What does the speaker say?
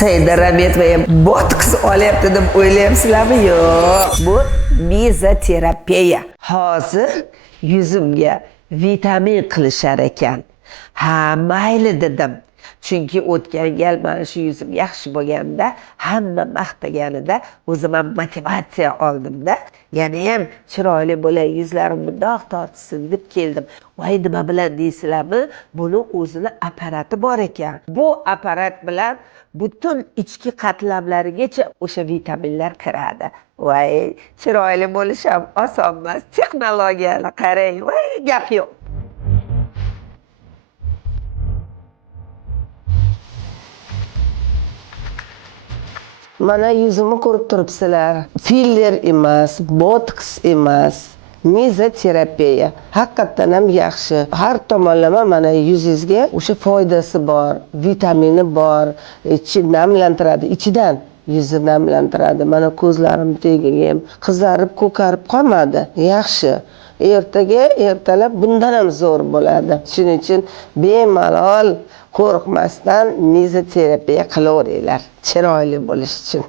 Sayda botoks olyapti deb o'ylayapsizlarmi? Yo'q. Bu mezoterapiya. Hozir yuzimga vitamin qilishar ekan. Ha, mayli dedim. Chunki o'tgan gal mana shu yuzim yaxshi bo'lganda, hamma maqtaganida o'zim ham motivatsiya oldimda. Yana ham chiroyli bo'lay, yuzlarim bundoq tortsin deb keldim. Voy nima bilan deysizlarmi? Buni o'zini apparati bor ekan. Bu apparat bilan butun ichki qatlamlarigacha o'sha vitaminlar kiradi. Voy, chiroyli bo'lish ham oson emas. Texnologiyani qarang. Voy, gap yo'q. Mana yuzimni ko'rib turibsizlar. Filler emas, botoks emas, mezoterapiya. Haqiqatan ham yaxshi. Har tomonlama mana yuzingizga o'sha foydasi bor, vitamini bor, namlantiradi ichidan. Yuzni namlantiradi. Mana ko'zlarim tagiga ham qizarib, ko'karib qolmadi. Yaxshi. Ertalab bundan ham zo'r bo'ladi. Shuning uchun bemalol qo'rqmasdan mezoterapiya qilaveringlar. Chiroyli bo'lish uchun.